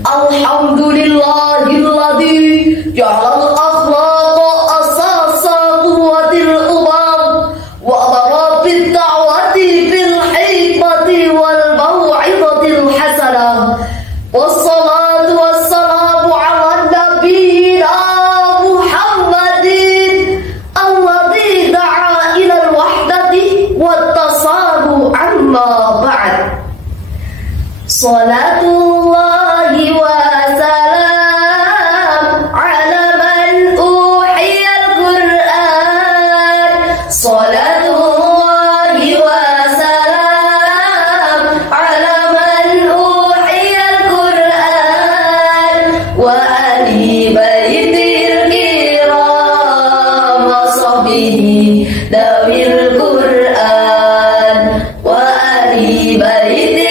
Alhamdulillahilladzi ja'alal akhlaqa asasa quwwatil umam wa amara bid da'wati bil hikmati wal mau'izatil hasanah. Wassalatu wassalamu ala nabiyyina Muhammadin alladzi da'a ilal wahdati wat tasabu amma ba'd. Salatullahi wa salam ala man uhiyal Qur'an. Salatullahi wa salam ala man uhiyal Qur'an wa ali baitil kiram wa sahbihi dawil Qur'an wa ali baitil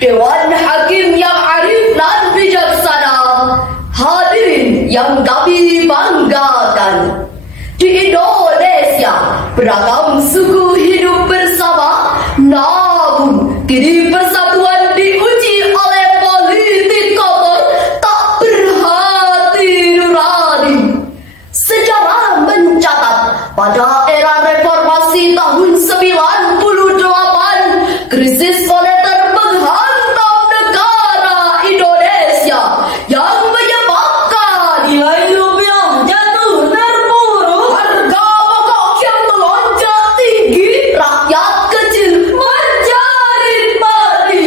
Dewan Hakim yang arif dan bijaksana, hadirin yang kami banggakan. Di Indonesia beragam suku hidup bersama, namun kini persatuan diuji oleh politik kotor tak berhati nurani. Sejarah mencatat pada era reformasi tahun 98, krisis moneter menghantam negara Indonesia yang menyebabkan nilai rupiah jatuh terpuruk, harga pokok yang melonjak tinggi, rakyat kecil menjerit mati.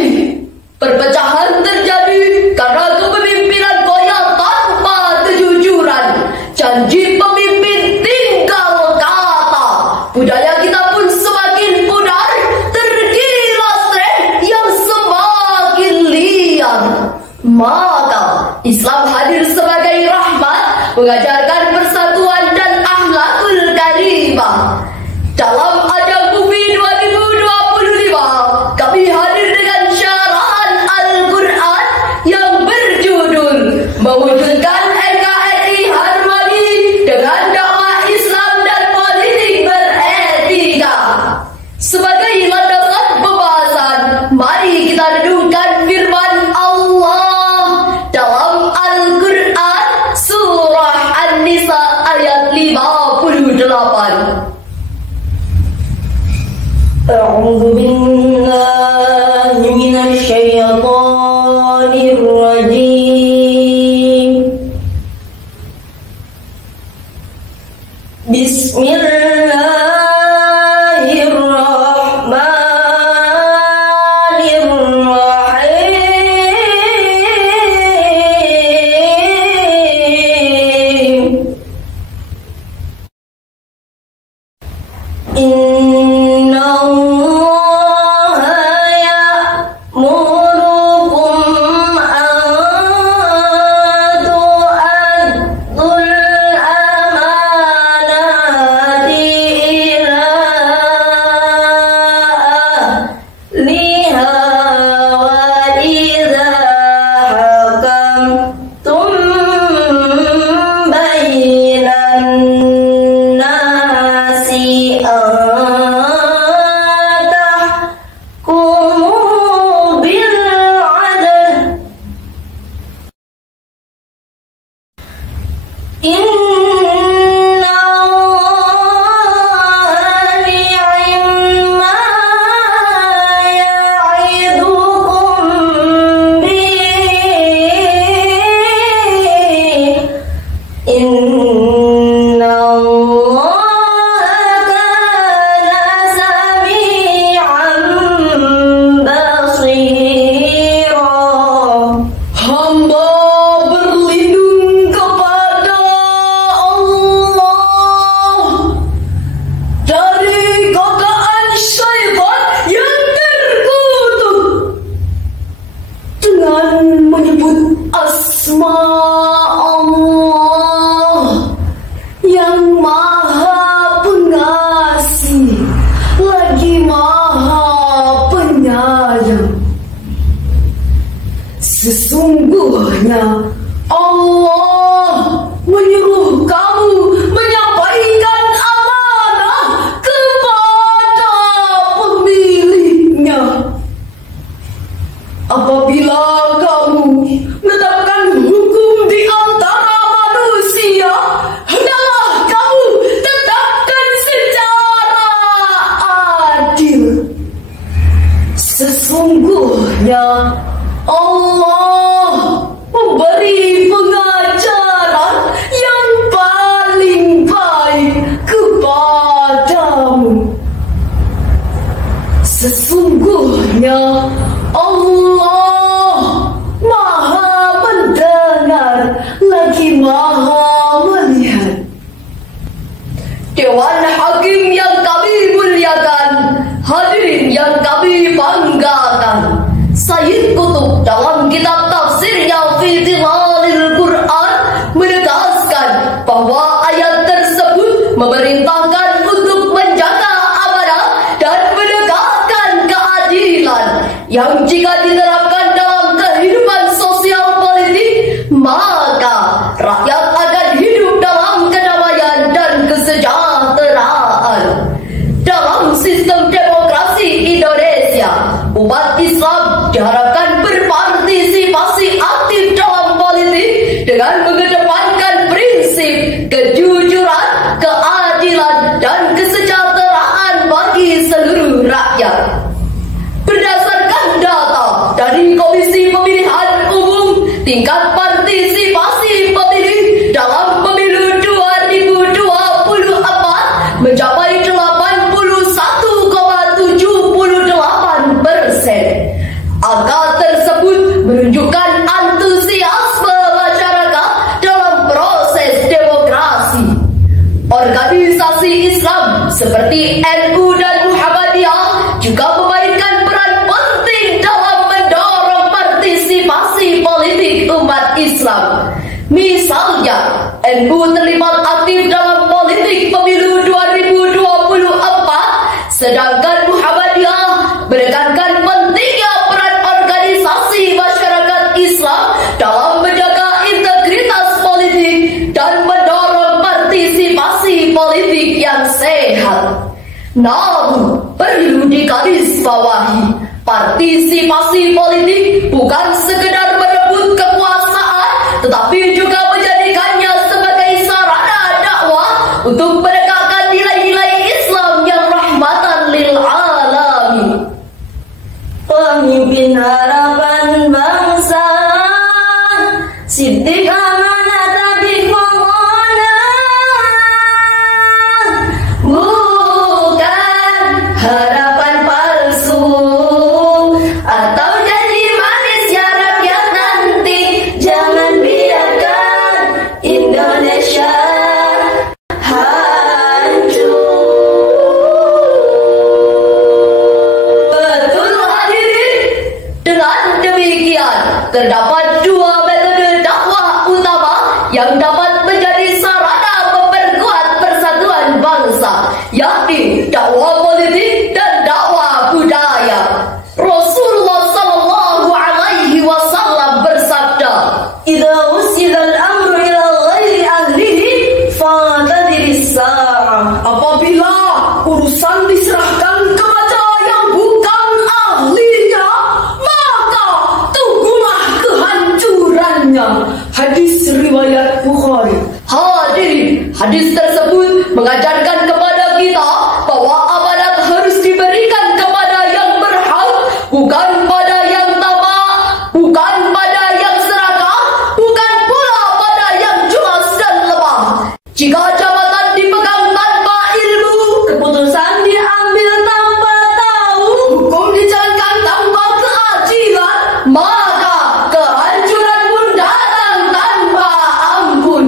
Perpecahan terjadi karena kepemimpinan goyah tanpa kejujuran, janji pemimpin tinggal kata, budaya kita pun semakin pudar, tergilas tren yang semakin liar. Maka Islam hadir sebagai rahmat, mengajarkan persatuan dan akhlakul karimah. Dalam Ajang Bufi 2025, kami hadir dengan syarahan Al-Quran yang berjudul Mewujudkan NKRI Harmoni dengan Dakwah Islam dan Politik Beretika. Sebagai landasan pembahasan, mari kita renungkan firman Allah dalam Al-Quran Surah An-Nisa ayat 58. A'udzu billahi minasy syaithanir rajim. Bismillahirrahmanirrahim. Inna Allaha ya'murukum an tu'addul amanati ila ahliha wa idza hakamtum bainan nasi tahkumu bil adl. Inna Allaha ni'ma ya'idukum bih. Inna Allaha kana sami'an basira. Hamba berlindung kepada Dewan Hakim yang kami muliakan, hadirin yang kami banggakan, Sayyid Qutb dalam kitab tafsirnya Fi Dhilalil Quran menegaskan bahwa ayat tersebut memerintahkan untuk menjaga amanah dan menegakkan keadilan yang jika diterapkan dalam kehidupan sosial politik, maka rakyat akan hidup dalam kedamaian dan kesejahteraan. Dalam sistem demokrasi Indonesia, umat Islam diharapkan berpartisipasi aktif dalam politik dengan mengedepankan prinsip kejujuran, keadilan, dan kesejahteraan bagi seluruh rakyat. Berdasarkan data dari Komisi Pemilihan Umum, tingkat partisipasi pemilih dalam pemilu 2024 mencapai 81,78%. Angka tersebut menunjukkan antusiasme masyarakat dalam proses demokrasi. Organisasi Islam seperti NU dan Muhammadiyah juga memainkan peran penting dalam mendorong partisipasi politik umat Islam. Misalnya, NU terlibat aktif dalam politik pemilu 2024, sedangkan Muhammadiyah menekankan pentingnya peran organisasi masyarakat Islam dalam menjaga integritas politik dan mendorong partisipasi politik yang sehat. Namun, perlu digarisbawahi, partisipasi politik bukan sekedar merebut kekuasaan, tetapi juga menjadikannya sebagai sarana dakwah untuk menegakkan nilai-nilai Islam yang rahmatan lil alamin. Pemimpin harapan bangsa, Siddiq amanah tapi fadhana, bukan harapan palsu atau janji manis ya rakyat nanti. Jangan biarkan Indonesia hancur. Betul hadirin, dengan demikian terdapat dua metode dakwah utama yang dapat menjadi sarana memperkuat persatuan bangsa, yakni dakwah politik dan dakwah budaya. Rasulullah Sallallahu Alaihi Wasallam bersabda, Idza usida al-amru ila ghairi ahlihi fa'tadiris sa'ah. apabila urusan diserahkan kepada yang bukan ahlinya, maka tunggulah kehancurannya. Hadis riwayat Bukhari. Hadirin, hadis tersebut mengajarkan kepada kita bahwa amanat harus diberikan kepada yang berhak, bukan pada yang tamak, bukan pada yang serakah, bukan pula pada yang culas dan lemah. Jika jabatan dipegang tanpa ilmu, Keputusan diambil tanpa tahu, hukum dijalankan tanpa keadilan, maka kehancuran pun datang tanpa ampun.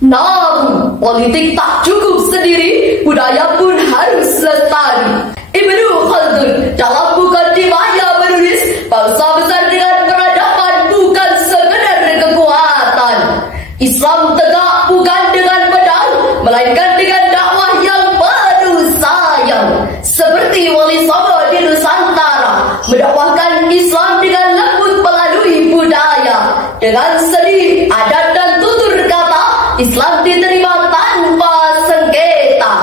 Namun, politik tak cukup sendiri, budaya pun harus lestari. Ibnu Khaldun dalam Muqaddimahnya menulis, bangsa besar dengan peradaban bukan sekedar kekuatan. Islam tegak bukan dengan pedang, melainkan dengan dakwah yang penuh sayang. Seperti Wali Songo di Nusantara mendakwahkan Islam dengan lembut melalui budaya. Dengan seni, adat dan tutur kata, Islam diterima tanpa sengketa.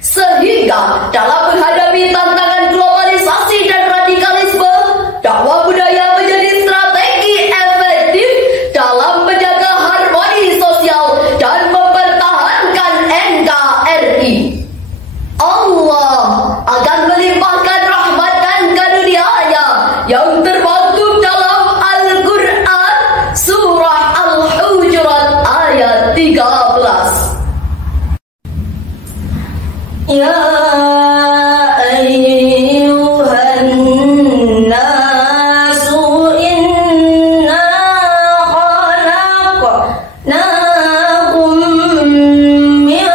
Sehingga dalam menghadapi tantangan globalisasi dan radikalisme, dakwah budaya menjadi strategi efektif dalam menjaga harmoni sosial dan mempertahankan NKRI. Allah akan melimpahkan rahmat dan karunia-Nya yang termaktub dalam Al-Quran surah Al-Hujurat ayat 13. Ya ayyuhan nasu inna khalaqnakum min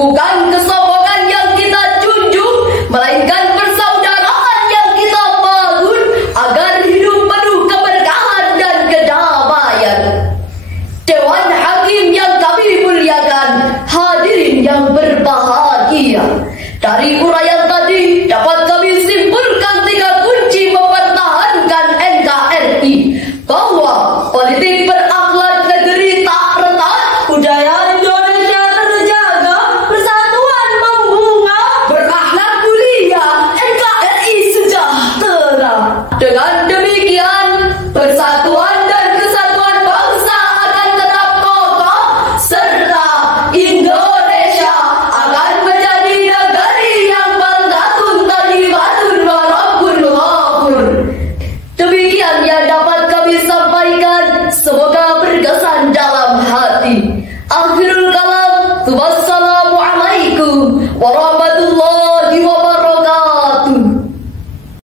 Bukan